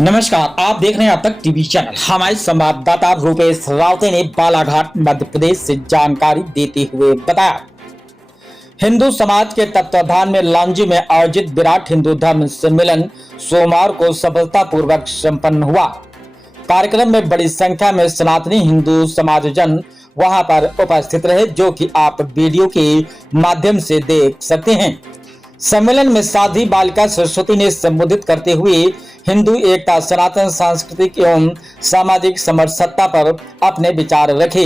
नमस्कार, आप देख रहे हैं अब तक टीवी चैनल। हमारे संवाददाता रूपेश रावते ने बालाघाट मध्य प्रदेश से जानकारी देते हुए बताया, हिंदू समाज के तत्वाधान में लांजी में आयोजित विराट हिंदू धर्म सम्मेलन सोमवार को सफलतापूर्वक संपन्न हुआ। कार्यक्रम में बड़ी संख्या में सनातनी हिंदू समाजजन वहां पर उपस्थित रहे, जो कि आप वीडियो के माध्यम से देख सकते हैं। सम्मेलन में साध्वी बालिका सरस्वती ने संबोधित करते हुए हिंदू एकता, सनातन सांस्कृतिक एवं सामाजिक समरसत्ता पर अपने विचार रखे।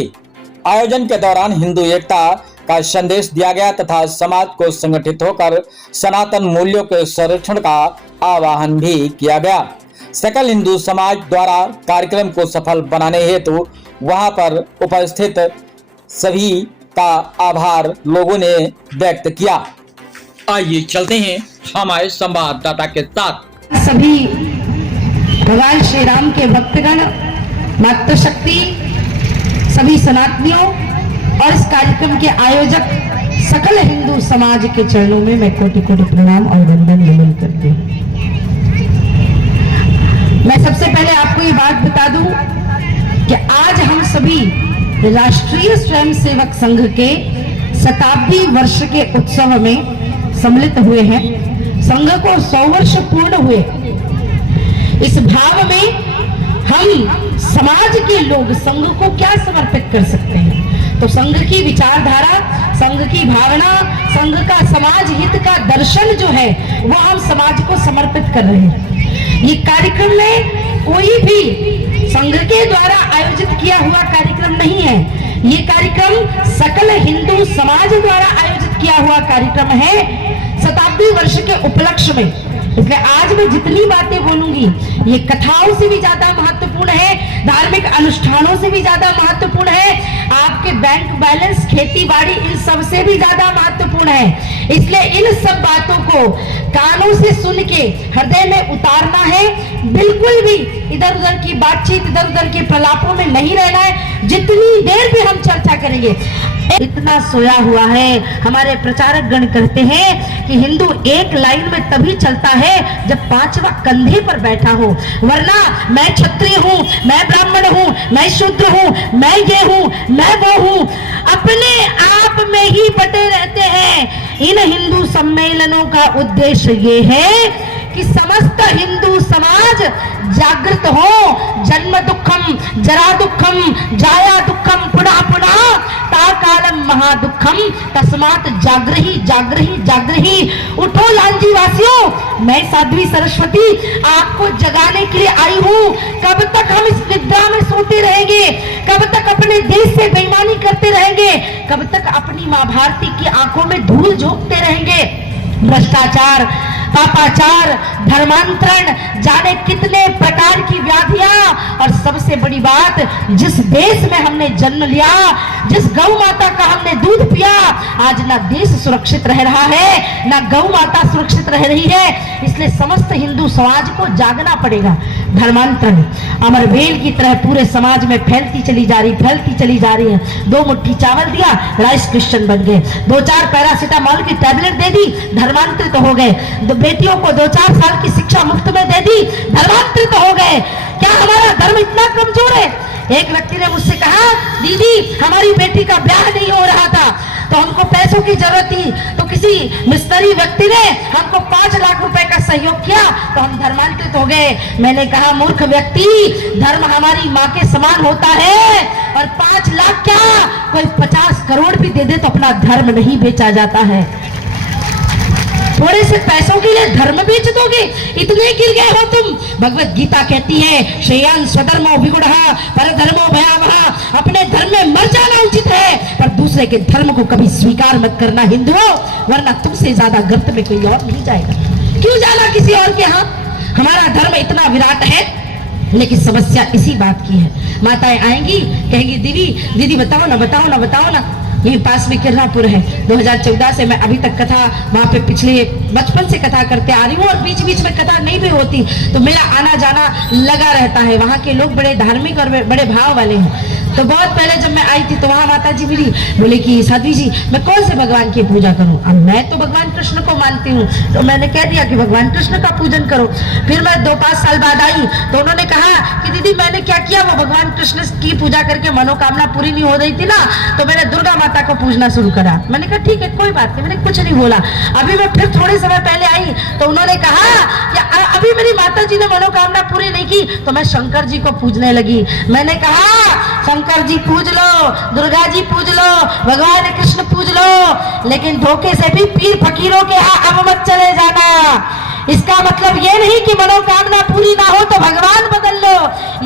आयोजन के दौरान हिंदू एकता का संदेश दिया गया तथा समाज को संगठित होकर सनातन मूल्यों के संरक्षण का आह्वान भी किया गया। सकल हिंदू समाज द्वारा कार्यक्रम को सफल बनाने हेतु वहां पर उपस्थित सभी का आभार लोगों ने व्यक्त किया। आइए चलते हैं हमारे संवाददाता के साथ। सभी भगवान श्री राम के भक्तगण, मातृशक्ति, सभी सनातनियों और इस कार्यक्रम के आयोजक सकल हिंदू समाज के चरणों में मैं कोटि कोटि प्रणाम और वंदन नमन करती हूँ। मैं सबसे पहले आपको ये बात बता दूं कि आज हम सभी राष्ट्रीय स्वयंसेवक संघ के शताब्दी वर्ष के उत्सव में सम्मिलित हुए हैं। संघ को 100 वर्ष पूर्ण हुए। इस भाव में हम समाज के लोग संघ को क्या समर्पित कर सकते हैं? तो संघ की विचारधारा, संघ की भावना, संघ का समाज हित का दर्शन जो है वो हम समाज को समर्पित कर रहे हैं। ये कार्यक्रम में कोई भी संघ के द्वारा आयोजित किया हुआ कार्यक्रम नहीं है। ये कार्यक्रम सकल हिंदू समाज द्वारा आयोजित किया हुआ कार्यक्रम है शताब्दी वर्ष के उपलक्ष्य में। इसलिए आज मैं जितनी बातें बोलूंगी ये कथाओं से भी ज्यादा महत्वपूर्ण है, धार्मिक अनुष्ठानों से भी ज्यादा महत्वपूर्ण है, आपके बैंक बैलेंस, खेती बाड़ी, इन सब से भी ज्यादा महत्वपूर्ण है। इसलिए इन सब बातों को कानों से सुन के हृदय में उतारना है। बिल्कुल भी इधर उधर की बातचीत, इधर उधर के प्रलापों में नहीं रहना है। जितनी देर भी हम चर्चा करेंगे, इतना सोया हुआ है। हमारे प्रचारक गण कहते हैं कि हिंदू एक लाइन में तभी चलता है जब पांचवा कंधे पर बैठा हो, वरना मैं क्षत्रिय हूँ, मैं ब्राह्मण हूँ, मैं शूद्र हूँ, मैं ये हूँ, मैं वो हूँ, अपने आप में ही बटे रहते हैं। इन हिंदू सम्मेलनों का उद्देश्य ये है कि समस्त हिंदू समाज जागृत हो। जन्म दुखम, जरा दुखम, जाया दुखम, पुनः पुनः ताकालम महादुखम, तस्मात् जागृहि जागृहि जागृहि। उठो लांजी वासियों, मैं साध्वी सरस्वती आपको जगाने के लिए आई हूँ। कब तक हम इस निद्रा में सोते रहेंगे? कब तक अपने देश से बेईमानी करते रहेंगे? कब तक अपनी माँ भारती की आंखों में धूल झोंकते रहेंगे? भ्रष्टाचार, पापाचार, धर्मांतरण, जाने कितने प्रकार की व्याधियां, और सबसे बड़ी बात, जिस देश में हमने जन्म लिया, जिस गौ माता का हमने दूध पिया, आज ना देश सुरक्षित रह रहा है, ना गौ माता सुरक्षित रह रही है। इसलिए समस्त हिंदू समाज को जागना पड़ेगा। धर्मांतरण अमरबेल की तरह पूरे समाज में फैलती चली जा रही है। 2 मुट्ठी चावल दिया, राइस क्रिश्चियन बन गए। 2-4 पैरासिटामोल की टैबलेट दे दी, धर्मांतरित हो गए। बेटियों को 2-4 साल की शिक्षा मुफ्त में दे दी, धर्मांतरित हो गए। क्या हमारा धर्म इतना कमजोर है? एक व्यक्ति ने मुझसे कहा, दीदी हमारी बेटी का ब्याह नहीं हो रहा था तो हमको पैसों की जरूरत थी, तो किसी मिस्त्री व्यक्ति ने हमको 5 लाख रुपए का सहयोग किया तो हम धर्मांतरित हो गए। मैंने कहा, मूर्ख व्यक्ति, धर्म हमारी माँ के समान होता है, और 5 लाख क्या, कोई 50 करोड़ भी दे दे तो अपना धर्म नहीं बेचा जाता है। थोड़े से पैसों के लिए धर्म बेच दोगे? इतने गिर गए हो तुम। भगवत गीता कहती है, श्रेयान स्वधर्मो विगुणः परधर्मो भयावहः। अपने धर्म में मर जाना उचित है, पर दूसरे के धर्म को कभी स्वीकार मत करना हिंदुओं, वरना तुमसे ज्यादा गर्त में कोई और नहीं जाएगा। क्यों जाना किसी और के हाथ? हमारा धर्म इतना विराट है, लेकिन समस्या इसी बात की है। माताएं आएंगी, कहेंगी, दीदी बताओ ना। यही पास में किरनापुर है। 2014 से मैं अभी तक कथा वहाँ पे पिछले बचपन से कथा करते आ रही हूँ, और बीच बीच में कथा नहीं भी होती तो मेरा आना जाना लगा रहता है। वहाँ के लोग बड़े धार्मिक और बड़े भाव वाले हैं। तो बहुत पहले जब मैं आई थी तो वहां माता जी मिली, बोले कि साध्वी जी मैं कौन से भगवान की पूजा करूं। अब मैं तो भगवान कृष्ण को मानती हूँ, तो मैंने कह दिया कि भगवान कृष्ण का पूजन करो। फिर मैं 2-5 साल बाद आई तो उन्होंने कहा कि दीदी मैंने क्या किया, वो भगवान कृष्ण की पूजा करके मनोकामना पूरी नहीं हो रही थी ना, तो मैंने दुर्गा माता को पूजना शुरू करा। मैंने कहा ठीक है कोई बात नहीं, मैंने कुछ नहीं बोला। अभी मैं फिर थोड़े समय पहले आई तो उन्होंने कहा कि अभी मेरी माता जी ने मनोकामना पूरी नहीं की, तो मैं शंकर जी को पूजने लगी। मैंने कहा शंकर जी पूज लो, दुर्गा जी पूज लो, भगवान कृष्ण पूज लो, लेकिन धोखे से भी पीर फकीरों के यहाँ अब मत चले जाना। इसका मतलब ये नहीं कि मनोकामना पूरी ना हो तो भगवान बदल लो।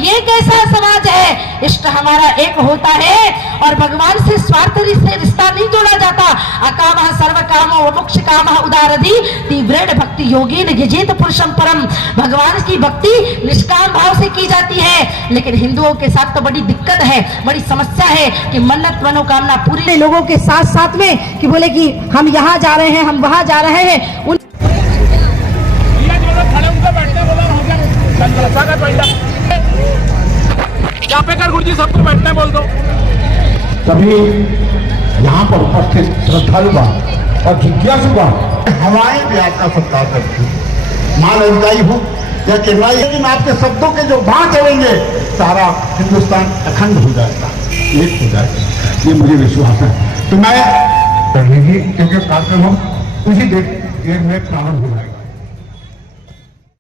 ये कैसा समाज है? इष्ट हमारा एक होता है और भगवान से स्वार्थ से रिश्ता नहीं जोड़ा जाता। अकामः सर्व कामो मोक्ष कामः उदारधि तीव्रेण भक्ति योगेन यजेत पुरुषम परम। भगवान की भक्ति निष्काम भाव से की जाती है, लेकिन हिंदुओं के साथ तो बड़ी दिक्कत है, बड़ी समस्या है कि मन्नत मनोकामना पूरी लोगों के साथ साथ में कि बोले कि हम यहाँ जा रहे हैं, हम वहां जा रहे हैं। उन क्या पे कर गुरुजी सबको बैठने बोल दो। सभी यहाँ पर उपस्थित श्रद्धालुगण और जिज्ञासुगण हवाएं भी आपका सत्कार करती हूँ। मां ललताई हो या किरलाई, लेकिन आपके शब्दों के जो बाण चलेंगे सारा हिंदुस्तान अखंड हो जाएगा, एक हो जाएगा, ये मुझे विश्वास है। तो मैं कर लीजिए क्योंकि कार्यक्रम हम उसी देर में प्रारंभ हो जाएगा।